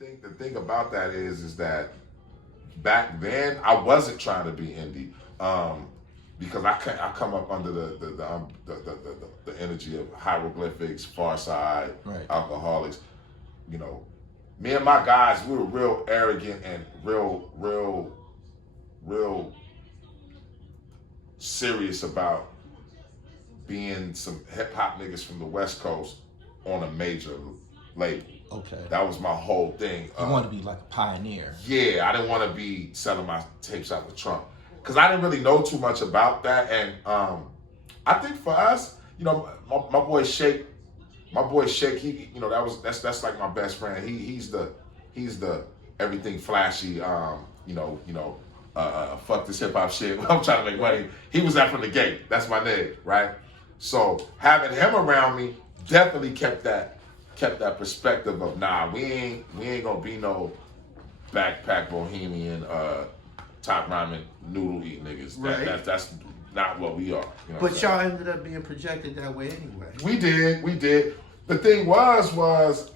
the thing about that is that back then I wasn't trying to be indie, because I come up under the energy of hieroglyphics, Far Side, right. Alcoholics. You know, me and my guys, we were real arrogant and real serious about being some hip hop niggas from the West Coast on a major label. Okay. That was my whole thing. You want to be like a pioneer. Yeah, I didn't want to be selling my tapes out with Trump because I didn't really know too much about that. And I think for us, you know, my boy Shake, he, you know, that's like my best friend. He's the everything flashy. Fuck this hip hop shit. I'm trying to make money. He was out from the gate. That's my nigga, right? So having him around me definitely kept that perspective of we ain't gonna be no backpack bohemian top ramen noodle eating niggas. Right. That's not what we are. You know but y'all ended up being projected that way anyway. We did. The thing was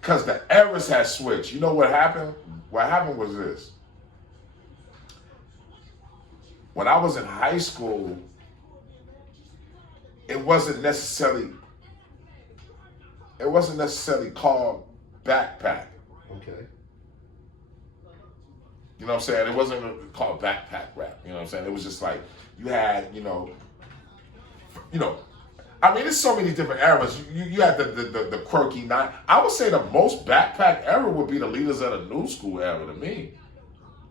because the eras had switched. You know what happened? What happened was this. When I was in high school, it wasn't necessarily called backpack. Okay. You know what I'm saying? It wasn't called backpack rap. You know what I'm saying? It was just like you had, you know. I mean, there's so many different eras. You had the quirky nine. I would say the most backpack era would be the leaders of the new school era to me.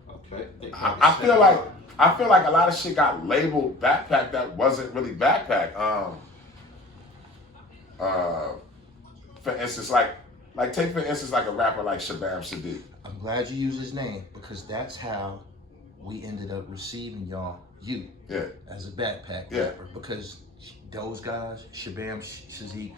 Okay. I feel like a lot of shit got labeled backpack that wasn't really backpack. For instance, like take for instance like a rapper like Shabam Sadiq. I'm glad you used his name because that's how we ended up receiving you as a backpack rapper, because those guys, Shabam Sadiq,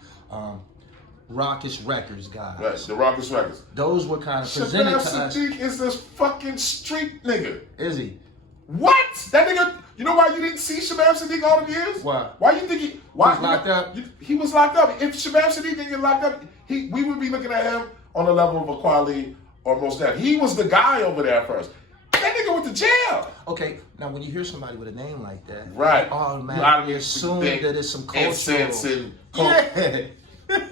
Raucous Records guys. Right, the Raucous Records. Those were kind of presented to us. Shabam Sadiq is this fucking street nigga. Is he? What? That nigga, you know why you didn't see Shabam Sadiq all the years? Why? Why you think he was locked up? He was locked up. If Shabam Sadiq didn't get locked up, we would be looking at him on the level of equality or most deaf. He was the guy over there first. That nigga went to jail. Okay, now when you hear somebody with a name like that, right, you automatically assume that it's some cultural. Incense and yeah.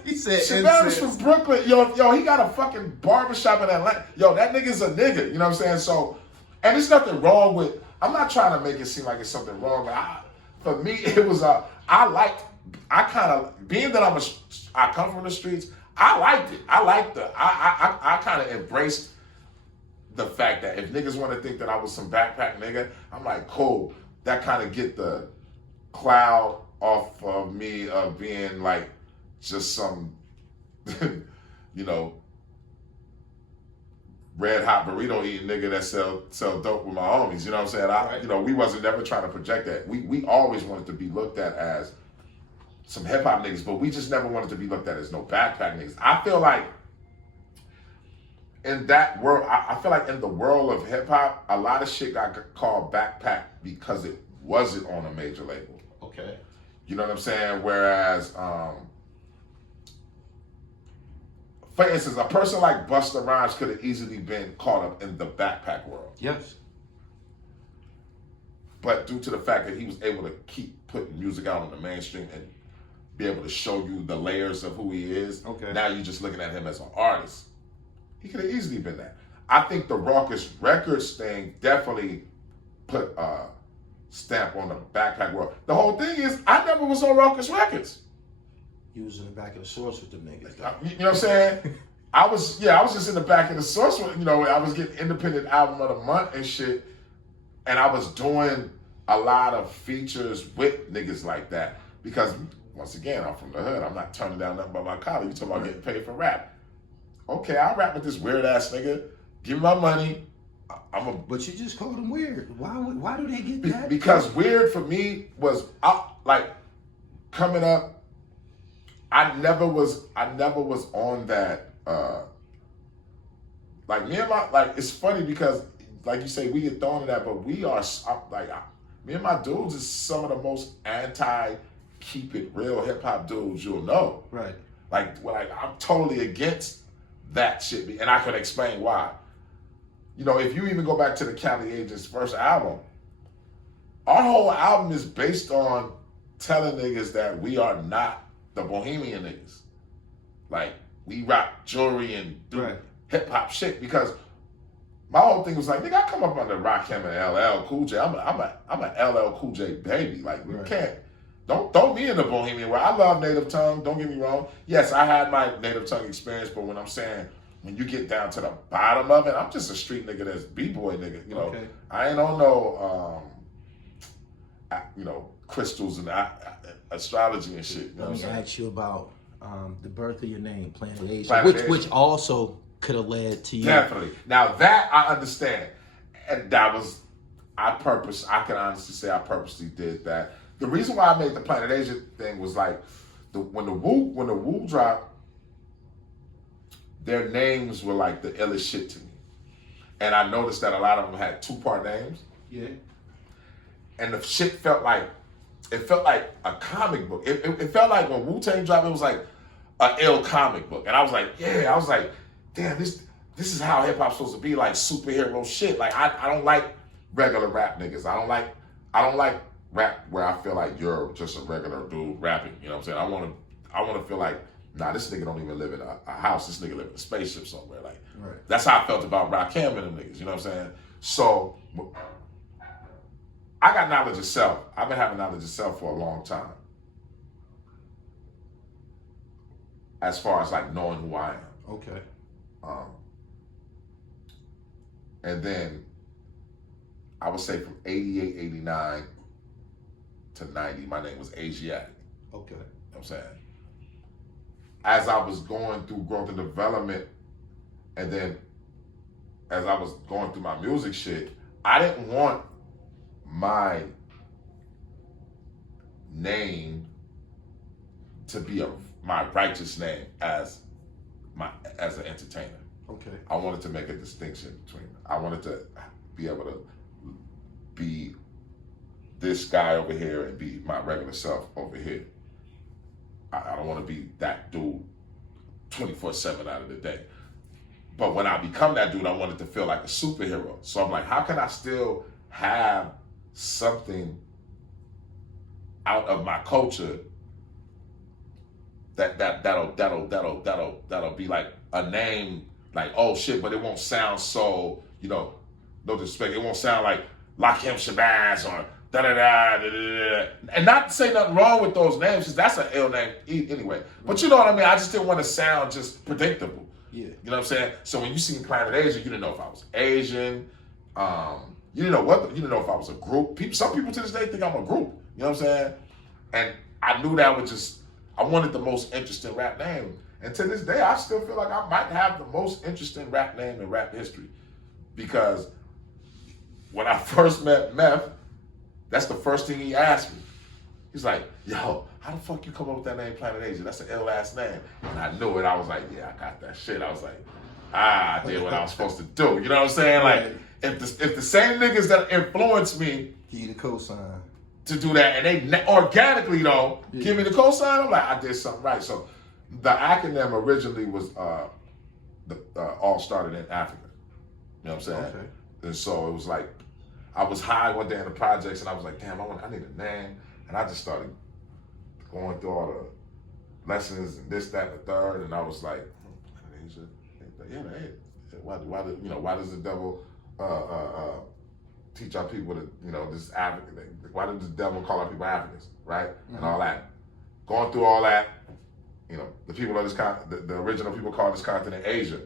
He said Shabam's from Brooklyn. Yo, he got a fucking barbershop in Atlanta. Yo, that nigga's a nigga. You know what I'm saying? So, and there's nothing wrong with. I'm not trying to make it seem like it's something wrong, but for me, it was being that I come from the streets. I liked it. I kind of embraced the fact that if niggas want to think that I was some backpack nigga, I'm like, cool. That kind of get the cloud off of me of being like just some, you know, red hot burrito eating nigga that sell dope with my homies. You know what I'm saying? We wasn't never trying to project that. We always wanted to be looked at as some hip hop niggas, but we just never wanted to be looked at as no backpack niggas. I feel like in that world, I feel like in the world of hip hop, a lot of shit got called backpack because it wasn't on a major label. Okay. You know what I'm saying? Whereas, for instance, a person like Busta Rhymes could have easily been caught up in the backpack world. Yes. But due to the fact that he was able to keep putting music out on the mainstream and be able to show you the layers of who he is, now you're just looking at him as an artist. He could have easily been that. I think the Raucous Records thing definitely put a stamp on the backpack world. The whole thing is, I never was on Raucous Records. You was in the back of the source with them niggas. You know what I'm saying? I was just in the back of the source. I was getting independent album of the month and shit. And I was doing a lot of features with niggas like that. Because, once again, I'm from the hood. I'm not turning down nothing but my collar. You talking about getting paid for rap. Okay, I'll rap with this weird ass nigga. Give me my money. But you just called him weird. Why do they get that? Because weird for me was, coming up, I never was on that, me and my, it's funny because, like you say, we get thrown in that, but we are, me and my dudes is some of the most keep it real hip hop dudes you'll know. Right. I'm totally against that shit, and I can explain why. You know, if you even go back to the Cali Agents' first album, our whole album is based on telling niggas that we are not the bohemian niggas. Like, we rock jewelry and do hip hop shit, because my whole thing was like, nigga, I come up under Rakim and LL Cool J. I'm a LL Cool J baby. Like, we can't. Don't throw me in the bohemian world. I love native tongue. Don't get me wrong. Yes, I had my native tongue experience, but when I'm saying, when you get down to the bottom of it, I'm just a street nigga that's b-boy nigga. You know, I ain't on no, you know, crystals and astrology and shit. You know Let me what I'm ask you about the birth of your name, Planet Asia, Planet Asia. which also could have led to you. Definitely. Now that I understand, and that was, I can honestly say I purposely did that. The reason why I made the Planet Asia thing was like, when the Wu dropped, their names were like the illest shit to me. And I noticed that a lot of them had 2-part names. Yeah. And the shit felt like a comic book. It felt like when Wu-Tang dropped, it was like an ill comic book. And I was like, damn, this is how hip hop's supposed to be, like superhero shit. Like I don't like regular rap niggas. I don't like rap where I feel like you're just a regular dude rapping. You know what I'm saying? I wanna feel like, nah, this nigga don't even live in a house. This nigga live in a spaceship somewhere. Like, that's how I felt about Rakim and them niggas. You know what I'm saying? So I got knowledge of self. I've been having knowledge of self for a long time. As far as like knowing who I am. Okay. And then I would say from 88, 89 to 90, my name was Asiatic. Okay. You know what I'm saying? As I was going through growth and development, and then as I was going through my music shit, I didn't want my name to be my righteous name as an entertainer. Okay. I wanted to make a distinction between. I wanted to be able to be this guy over here and be my regular self over here. I don't want to be that dude 24/7 out of the day. But when I become that dude, I wanted to feel like a superhero. So I'm like, how can I still have something out of my culture that'll be like a name, like, oh shit, but it won't sound so, you know, no disrespect, it won't sound like Lakim Shabazz or da-da-da. And not to say nothing wrong with those names, because that's an ill name anyway. But you know what I mean? I just didn't want to sound just predictable. Yeah. You know what I'm saying? So when you see Planet Asia, you didn't know if I was Asian. You didn't know if I was a group. Some people to this day think I'm a group. You know what I'm saying? And I knew that I wanted the most interesting rap name. And to this day, I still feel like I might have the most interesting rap name in rap history. Because when I first met Meth, that's the first thing he asked me. He's like, yo, how the fuck you come up with that name, Planet Asia? That's an ill-ass name. And I knew it. I was like, yeah, I got that shit. I was like, I did what I was supposed to do. You know what I'm saying? Like, if the same niggas that influenced me give you the cosign to do that, and they organically though give me the cosign, I'm like, I did something right. So the acronym originally was all started in Africa. You know what I'm saying? Okay. And so it was like, I was high one day in the projects, and I was like, damn, I need a name, and I just started going through all the lessons and this, that, and the third, and I was like, why does the devil teach our people to, this African thing? Why does the devil call our people Africans, right? Mm-hmm. And all that. Going through all that, the people of this continent, the original people call this continent Asia.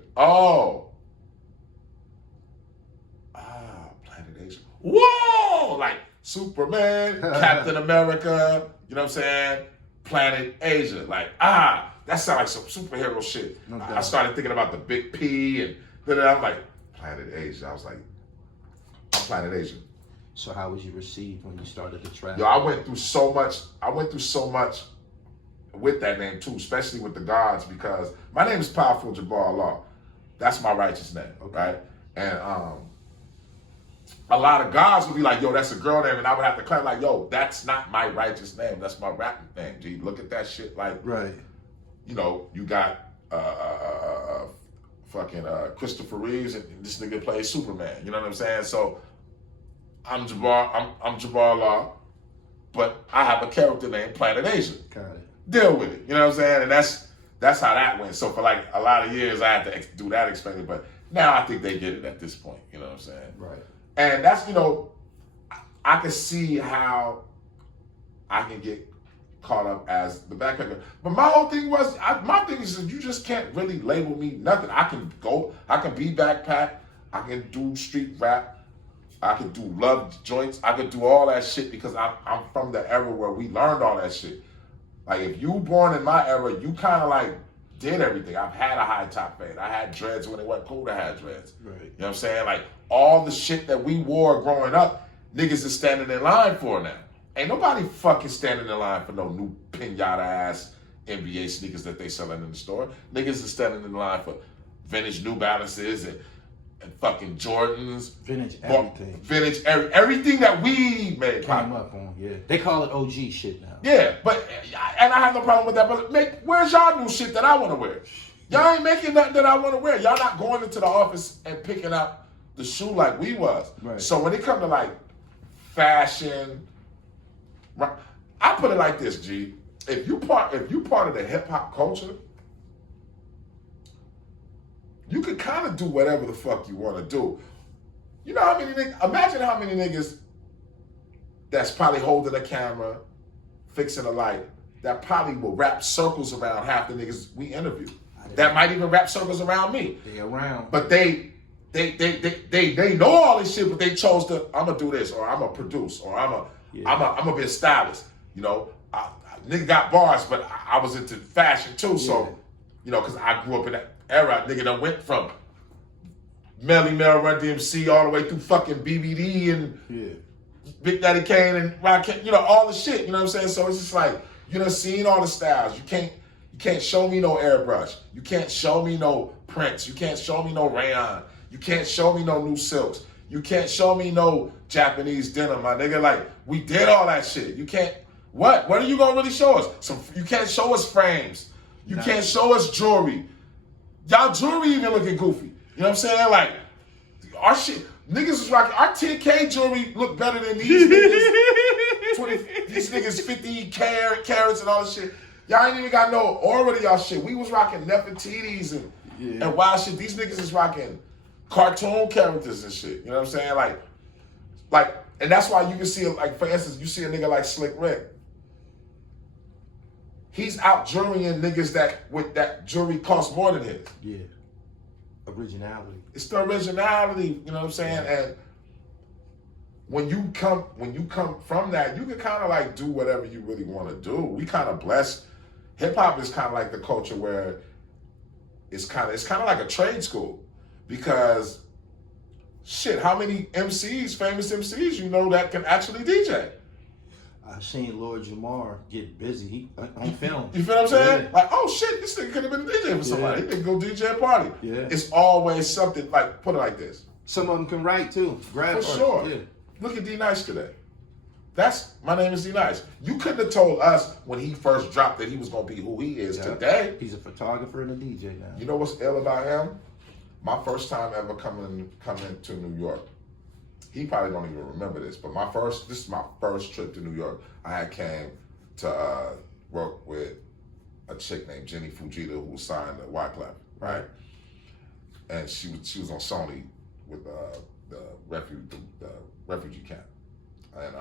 Planet Asia. Whoa! Like Superman, Captain America, you know what I'm saying? Planet Asia. Like, that sounds like some superhero shit. No doubt. I started thinking about the Big P, and then I'm like, Planet Asia. I was like, I'm Planet Asia. So how was you received when you started to travel? Yo, I went through so much with that name too, especially with the gods, because my name is Powerful Jabbar Allah. That's my righteous name, right? And a lot of gods would be like, yo, that's a girl name, and I would have to claim like, yo, that's not my righteous name. That's my rap name, G. Look at that shit. Like, right. You got fucking Christopher Reeves, and this nigga plays Superman. You know what I'm saying? So I'm Jabbar. I'm Jabbar Law, but I have a character named Planet Asia. Got it. Deal with it. You know what I'm saying? And that's how that went. So for like a lot of years, I had to do that explaining, but now I think they get it at this point. You know what I'm saying? Right. And that's, you know, I can see how I can get caught up as the backpacker. But my whole thing was, my thing is that you just can't really label me nothing. I can be backpack, I can do street rap, I can do love joints, I can do all that shit because I'm from the era where we learned all that shit. Like if you born in my era, you kind of like did everything. I've had a high top fade. I had dreads when it wasn't cool to have dreads. Right. You know what I'm saying? Like all the shit that we wore growing up, niggas is standing in line for now. Ain't nobody fucking standing in line for no new pinata ass NBA sneakers that they selling in the store. Niggas is standing in line for vintage New Balances and fucking Jordans. Vintage everything. Vintage everything that we made. Came up on, yeah. They call it OG shit now. Yeah, but, and I have no problem with that, but where's y'all new shit that I want to wear? Y'all ain't making nothing that I want to wear. Y'all not going into the office and picking out the shoe like we was. Right. So when it come to like fashion, I put it like this, G. If you part of the hip hop culture, you can kind of do whatever the fuck you want to do. You know how many niggas? Imagine how many niggas that's probably holding a camera, fixing a light, that probably will wrap circles around half the niggas we interview. That might even wrap circles around me. They around, but they know all this shit, but they chose to. I'm gonna do this, or I'm gonna produce, or I'm gonna be a stylist. You know, nigga got bars, but I was into fashion too. So, you know, because I grew up in that era, nigga done went from Melly Mel, Run DMC, all the way through fucking BBD and Big Daddy Kane and Rock, you know, all the shit. You know what I'm saying? So it's just like you done seen all the styles. You can't show me no airbrush. You can't show me no prints. You can't show me no rayon. You can't show me no new silks. You can't show me no Japanese denim, my nigga. Like, we did all that shit. You can't, what? What are you gonna really show us? You can't show us frames. You can't show us jewelry. Y'all jewelry even looking goofy. You know what I'm saying? Like, our shit, niggas is rocking, our 10K jewelry look better than these niggas. These niggas 50 carats and all this shit. Y'all ain't even got no aura to y'all shit. We was rocking Nefertiti's and wild shit. These niggas is rocking cartoon characters and shit. You know what I'm saying? Like, and that's why you can see, like, for instance, you see a nigga like Slick Rick. He's out jurying niggas that jewelry costs more than his. Yeah. Originality. It's the originality, you know what I'm saying? And when you come from that, you can kind of like do whatever you really want to do. We kind of blessed. Hip hop is kind of like the culture where it's kind of like a trade school, because shit, how many MCs, famous MCs, you know that can actually DJ? I've seen Lord Jamar get busy on film. You feel what I'm saying? Yeah. Like, oh shit, this nigga could have been a DJ for somebody. He could go DJ a party. Yeah. It's always something, like, put it like this. Some of them can write too. For sure. Yeah. Look at D Nice today. My name is D Nice. You couldn't have told us when he first dropped that he was gonna be who he is today. He's a photographer and a DJ now. You know what's ill about him? My first time ever coming to New York. He probably don't even remember this, but this is my first trip to New York. I had came to work with a chick named Jenny Fujita who was signed to Wyclef, right? And she was on Sony with the refugee camp, and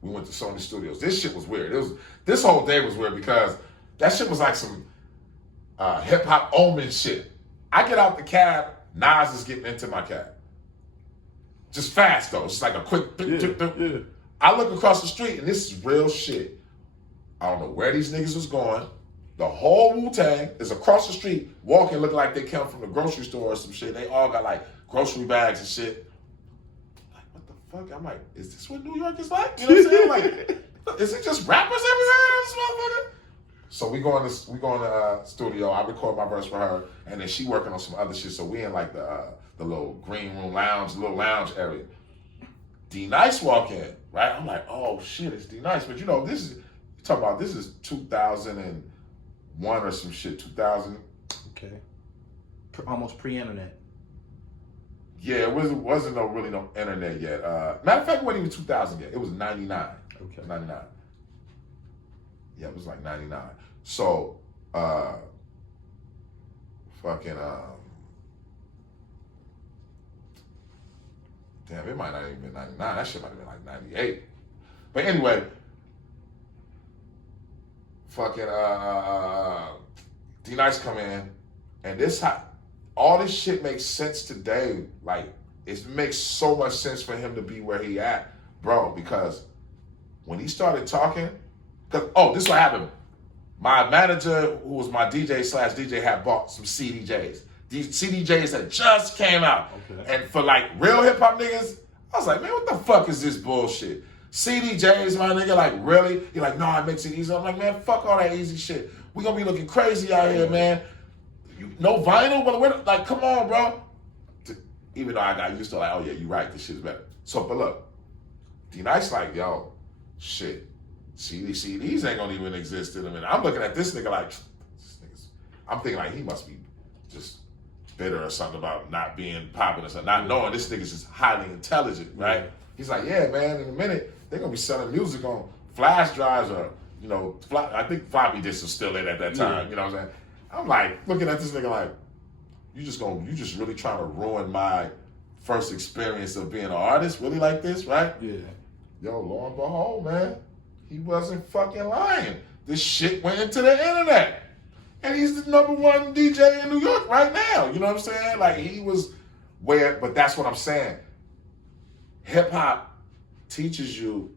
we went to Sony Studios. This shit was weird. This whole day was weird because that shit was like some hip hop omen shit. I get out the cab, Nas is getting into my cab. Just fast though. It's like a quick. Yeah. I look across the street and this is real shit. I don't know where these niggas was going. The whole Wu-Tang is across the street, walking, looking like they come from the grocery store or some shit. They all got like grocery bags and shit. Like, what the fuck? I'm like, is this what New York is like? You know what I'm saying? Like, is it just rappers everywhere in this motherfucker? So we go in the studio. I record my verse for her, and then she working on some other shit. So we in like the little green room lounge, little lounge area. D Nice walk in, right? I'm like, oh shit, it's D Nice. But you know, this is 2001 or some shit. 2000. Okay. almost pre-internet. Yeah, it wasn't really no internet yet. Matter of fact, it wasn't even 2000 yet. It was 99. Okay. 99. Yeah, it was like 99. So, fucking, damn, it might not even been 99. That shit might have been like 98. But anyway, fucking, D-Nice come in, and all this shit makes sense today. Like, it makes so much sense for him to be where he at, bro, because when he started talking, this is what happened. My manager, who was my DJ/DJ, had bought some CDJs. These CDJs that just came out. Okay. And for like real hip hop niggas, I was like, man, what the fuck is this bullshit? CDJs, my nigga, like really? You're like, no, it makes it easy. I'm like, man, fuck all that easy shit. We gonna be looking crazy out here, man. No vinyl, but we're like, come on, bro. Even though I got used to like, oh yeah, you're right, this shit's better. So, but look, D-Nice like, yo, shit. CDs ain't gonna even exist in a minute. I'm looking at this nigga like, I'm thinking like he must be just bitter or something about not being popular, so not knowing this nigga's just highly intelligent, right? Yeah. He's like, yeah, man, in a minute, they're gonna be selling music on flash drives or, you know, I think floppy disks are still in at that time, you know what I'm saying? I'm like, looking at this nigga like, you just really trying to ruin my first experience of being an artist, really like this, right? Yeah. Yo, lo and behold, man, he wasn't fucking lying. This shit went into the internet. And he's the #1 DJ in New York right now. You know what I'm saying? Like, he was but that's what I'm saying. Hip hop teaches you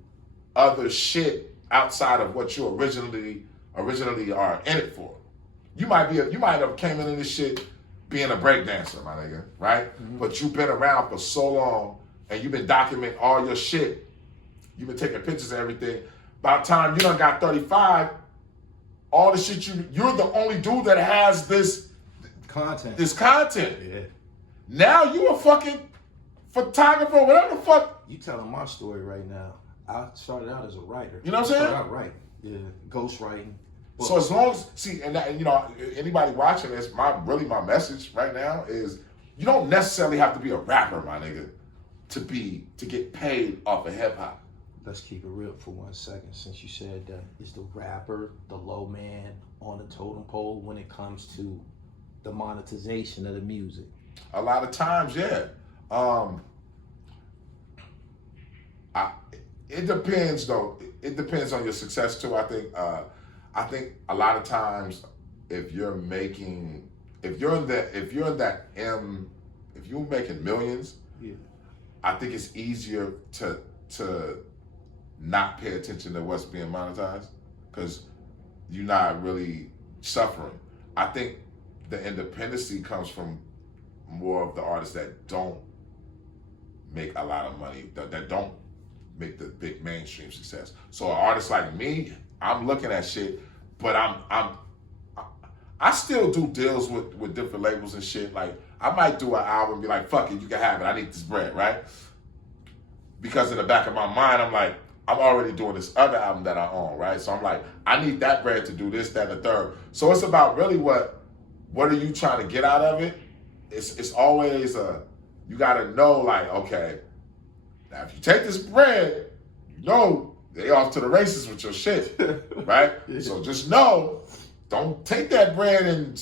other shit outside of what you originally are in it for. You might have came into this shit being a breakdancer, my nigga, right? Mm-hmm. But you've been around for so long and you've been documenting all your shit. You've been taking pictures of everything. By the time you done got 35, all the shit you're the only dude that has this content. Yeah. Now you a fucking photographer, whatever the fuck. You telling my story right now. I started out as a writer. You know what I'm saying? I started out writing. Yeah, ghost writing. So as long as you know, anybody watching this, my message right now is you don't necessarily have to be a rapper, my nigga, to get paid off of hip hop. Let's keep it real for 1 second. Since you said that, is the rapper the low man on the totem pole when it comes to the monetization of the music? A lot of times, yeah. It depends though. It depends on your success too. I think a lot of times if you're making millions, yeah. I think it's easier to not pay attention to what's being monetized because you're not really suffering. I think the independency comes from more of the artists that don't make a lot of money, that don't make the big mainstream success. So an artist like me, I'm looking at shit, but I still do deals with different labels and shit. Like I might do an album and be like, fuck it, you can have it. I need this bread, right? Because in the back of my mind, I'm like, I'm already doing this other album that I own, right? So I'm like, I need that bread to do this, that, and the third. So it's about really what are you trying to get out of it? It's always you gotta know like, okay, now if you take this bread, you know they off to the races with your shit, right? Yeah. So just know, don't take that bread and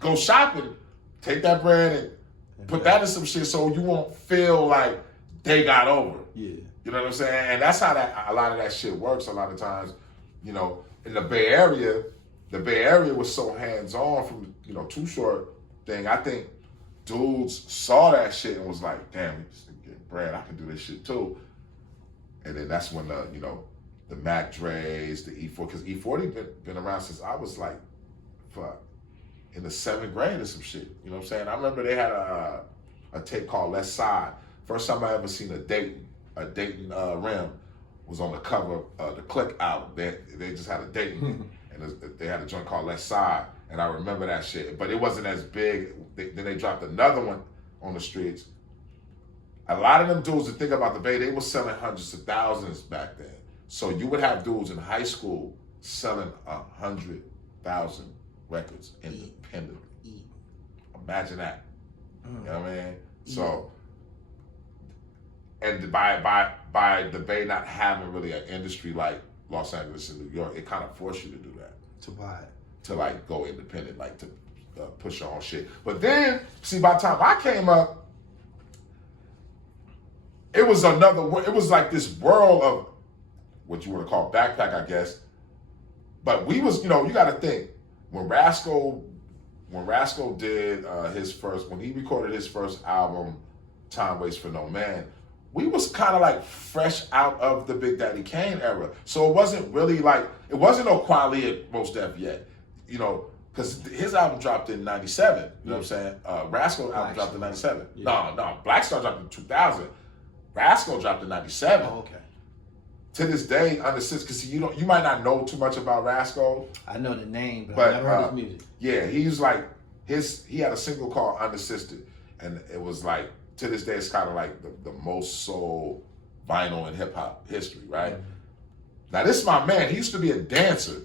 go shopping. Take that bread and put that in some shit so you won't feel like they got over. Yeah. You know what I'm saying? And that's how a lot of that shit works a lot of times. You know, in the Bay Area was so hands-on from, you know, Too Short thing. I think dudes saw that shit and was like, damn, we just get bread. I can do this shit too. And then that's when the Mac Dre's, the E40, because E40 been around since I was like, in the 7th grade or some shit. You know what I'm saying? I remember they had a tape called Let's Side. First time I ever seen a Dayton rim was on the cover of the Click album. They just had a Dayton and they had a joint called Let's Side. And I remember that shit, but it wasn't as big. Then they dropped another one on the streets. A lot of them dudes that think about the Bay, they were selling hundreds of thousands back then. So you would have dudes in high school selling 100,000 records independently. Imagine that. You know what I mean? So, and by the Bay not having really an industry like Los Angeles and New York, it kind of forced you to do that. To buy it. To like go independent, like to push your own shit. But then, see, by the time I came up, it was like this world of what you want to call backpack, I guess. But we was, you got to think, when Rascal did when he recorded his first album, Time Waits for No Man, we was kind of like fresh out of the Big Daddy Kane era. So it wasn't really like, it wasn't no Quali at Mos Def yet, because his album dropped in 97, you know what I'm saying? Rascal album dropped in 97. Yeah. No, Black Star dropped in 2000. Rascal dropped in 97. Oh, okay. To this day, Unassisted, because you might not know too much about Rascal. I know the name, but I never heard his music. Yeah, he's like, he had a single called Unassisted, and it was like, to this day, it's kind of like the most sold vinyl in hip hop history, right? Mm-hmm. Now, this is my man. He used to be a dancer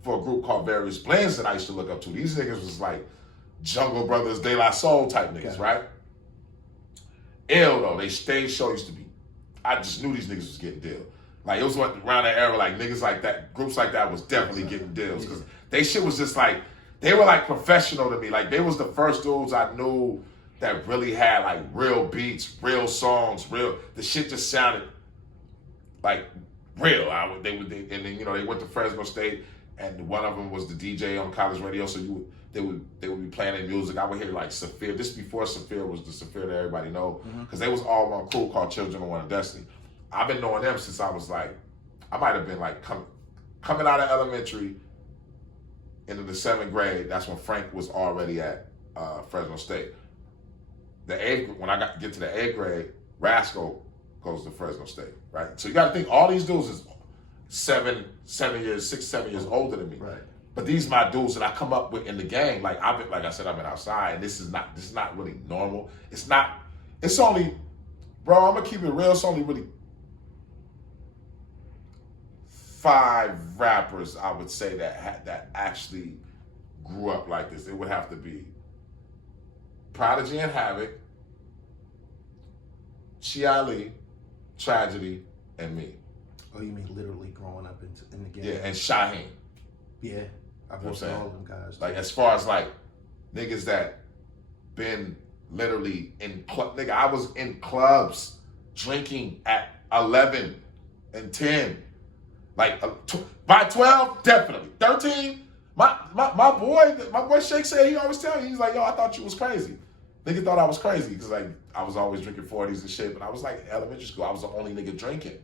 for a group called Various Blends that I used to look up to. These niggas was like Jungle Brothers, De La Soul type niggas, right? Ill though, they stage show used to be. I just knew these niggas was getting deals. Like it was around that era, like niggas like that, groups like that was definitely getting deals because they shit was just like, they were like professional to me. Like they was the first dudes I knew that really had like real beats, real songs, the shit just sounded like real. And then they went to Fresno State, and one of them was the DJ on college radio. So they would be playing their music. I would hear like Saphir. This before Saphir was the Saphir that everybody know, because they was all on crew called Children of One and Destiny. I've been knowing them since I was like, I might have been like coming out of elementary into the 7th grade. That's when Frank was already at Fresno State. When I get to the 8th grade, Rascal goes to Fresno State, right? So you got to think all these dudes is 7 years older than me. Right. But these my dudes that I come up with in the game. Like I've been outside, and this is not really normal. It's only, bro, I'm gonna keep it real. It's only really 5 rappers I would say that actually grew up like this. It would have to be Prodigy and Havoc, Chi Ali, Tragedy, and me. Oh, you mean literally growing up in the game? Yeah, and Shaheem. Yeah, I've worked with all of them guys. Like as far as like niggas that been literally in club, nigga, I was in clubs drinking at 11 and 10. Like by 12, definitely. 13, my boy Shake said, he always tell me, he's like, yo, I thought you was crazy. Nigga thought I was crazy because like I was always drinking 40s and shit, but I was like in elementary school, I was the only nigga drinking.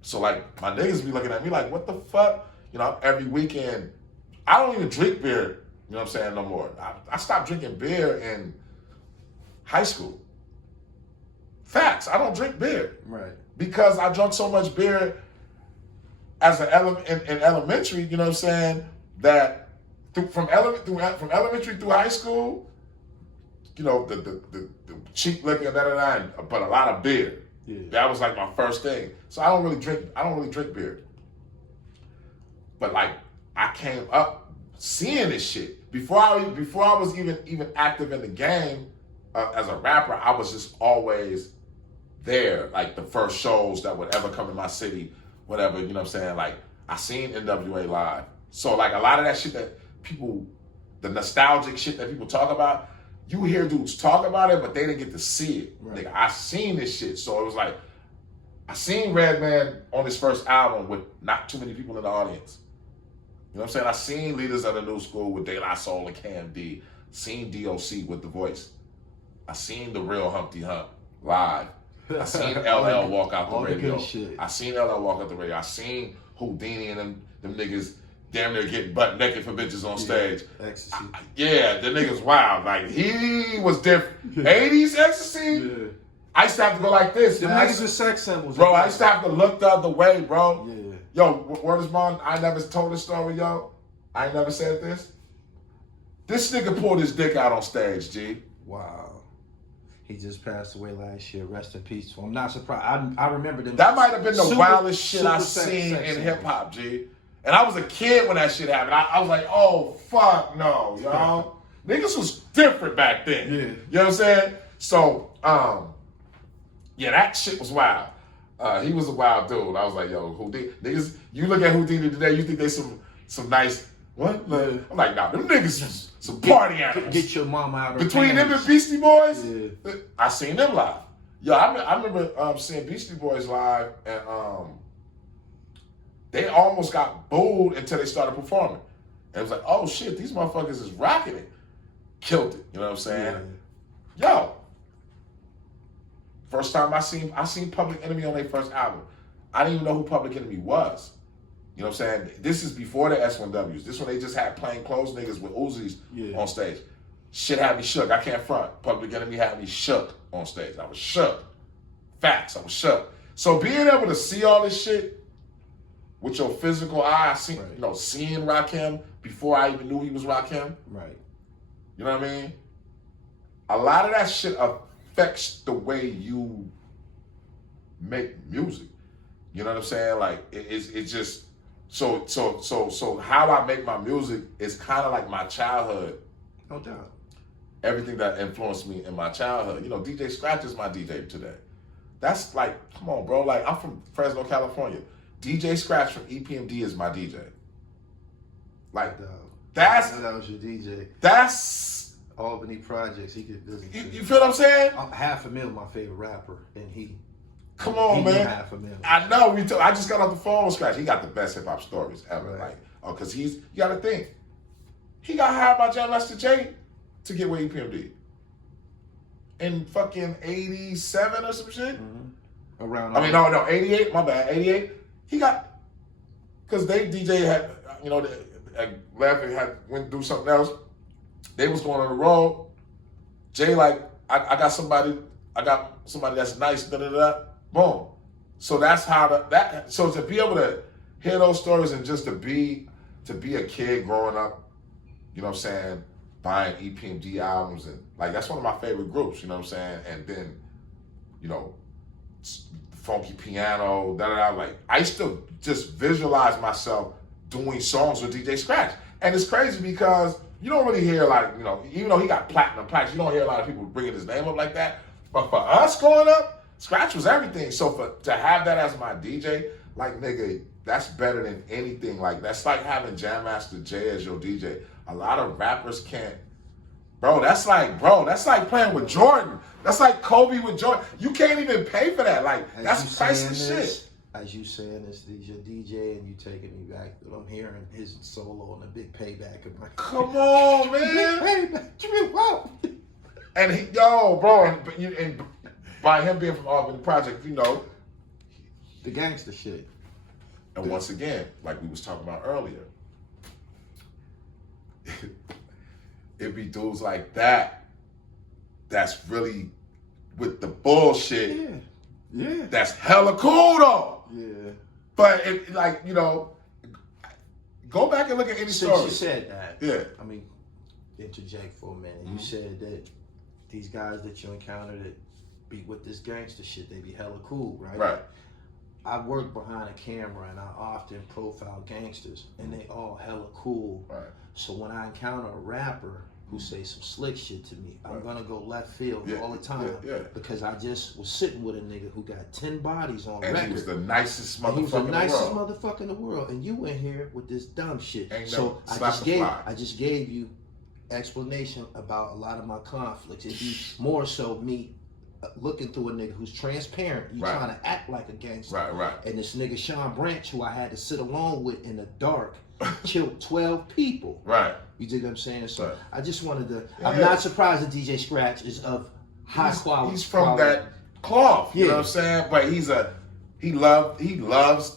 So like my niggas be looking at me like, what the fuck? Every weekend, I don't even drink beer, you know what I'm saying, no more. I stopped drinking beer in high school. Facts, I don't drink beer. Right. Because I drank so much beer as in elementary, you know what I'm saying, that from elementary through high school, the cheap liquor, but a lot of beer. Yeah. That was like my first thing. So I don't really drink beer. But like I came up seeing this shit before I was even active in the game as a rapper. I was just always there, like the first shows that would ever come in my city, whatever, you know what I'm saying? Like I seen NWA live. So like a lot of that shit that the nostalgic shit that people talk about, you hear dudes talk about it, but they didn't get to see it. Right. Nigga, I seen this shit. So it was like, I seen Redman on his first album with not too many people in the audience. You know what I'm saying? I seen Leaders of the New School with De La Soul and Cam D. Seen DOC with The Voice. I seen The Real Humpty Hump live. I seen LL walk out the radio. I seen LL walk out the radio. I seen Houdini and them niggas damn near getting butt naked for bitches on stage. Ecstasy. The niggas wild. Like he was different. 80s ecstasy. Yeah. I used to have to go like this. The niggas are sex symbols. Bro, I used to have to look the other way, bro. Yeah. Yo, word is bond. I never told this story, yo. I ain't never said this. This nigga pulled his dick out on stage, G. Wow. He just passed away last year. Rest in peace. I'm not surprised. I remember them. That might have been the wildest shit I seen in hip hop, G. And I was a kid when that shit happened. I was like, oh fuck no, yo. Niggas was different back then. Yeah. You know what I'm saying? So, yeah, that shit was wild. He was a wild dude. I was like, yo, Houdini. Niggas, you look at Houdini today, you think they some nice, what? Yeah. I'm like, nah, them niggas some party animals. Get your mama out of her Between them pants. and Beastie Boys, Yeah. I seen them live. Yo, I remember seeing Beastie Boys live, and they almost got booed until they started performing. And it was like, oh shit, these motherfuckers is rocking it. Killed it. You know what I'm saying? Yeah. Yo. First time I seen Public Enemy on their first album. I didn't even know who Public Enemy was. You know what I'm saying? This is before the S1Ws. This one they just had plain clothes niggas with Uzis on stage. Shit had me shook. I can't front. Public Enemy had me shook on stage. I was shook. Facts, I was shook. So being able to see all this shit with your physical eye, seeing Rakim before I even knew he was Rakim. Right. You know what I mean? A lot of that shit affects the way you make music. You know what I'm saying? Like it's just so how I make my music is kind of like my childhood. No doubt. Everything that influenced me in my childhood. You know, DJ Scratch is my DJ today. That's like, come on, bro. Like, I'm from Fresno, California. DJ Scratch from EPMD is my DJ. Like, that was your DJ. That's Albany Projects. He could listen to. You feel what I'm saying? $500,000 my favorite rapper, and he. Come on, he man. $500,000. I know. I just got off the phone with Scratch. He got the best hip hop stories ever. Right. Like, because you got to think, he got hired by John Lester J to get with EPMD in fucking 87 or some shit. Mm-hmm. Around. 88. My bad, 88. He got, because they DJ had, went do something else. They was going on the road. Jay like, I got somebody that's nice. Da da da. Boom. So that's how So to be able to hear those stories and just to be a kid growing up, you know what I'm saying, buying EPMD albums and like that's one of my favorite groups. You know what I'm saying, and then, funky piano, da da da. Like I used to just visualize myself doing songs with DJ Scratch, and it's crazy because you don't really hear even though he got platinum plaques, you don't hear a lot of people bringing his name up like that. But for us growing up, Scratch was everything. So to have that as my DJ, like nigga, that's better than anything. Like that's like having Jam Master Jay as your DJ. A lot of rappers can't. Bro, that's like playing with Jordan. That's like Kobe with Jordan. You can't even pay for that. Like that's priceless shit. As you saying this, he's your DJ, and you taking me back. I'm hearing his solo on the Big Payback. Come on, man. Big Payback. And bro, and by him being from Albany Project, the gangster shit. And once again, like we was talking about earlier, it be dudes like that that's really with the bullshit. Yeah. That's hella cool though. Yeah. But go back and look at any story. Since you said that, yeah. Interject for a minute. You said that these guys that you encounter that be with this gangster shit, they be hella cool, right? Right. I work behind a camera and I often profile gangsters, and they all hella cool. Right. So when I encounter a rapper who say some slick shit to me, I'm gonna go left field all the time because I just was sitting with a nigga who got 10 bodies on record. And he was the nicest motherfucker he was the nicest in the world. motherfucker in the world, and you in here with this dumb shit. So I just gave you explanation about a lot of my conflicts. It'd be more so me looking through a nigga who's transparent. You trying to act like a gangster. Right. And this nigga Sean Branch, who I had to sit alone with in the dark, killed 12 people. Right. You dig what I'm saying? So right. I just wanted to. I'm not surprised that DJ Scratch is of high quality. He's from that cloth. You know what I'm saying? But he loves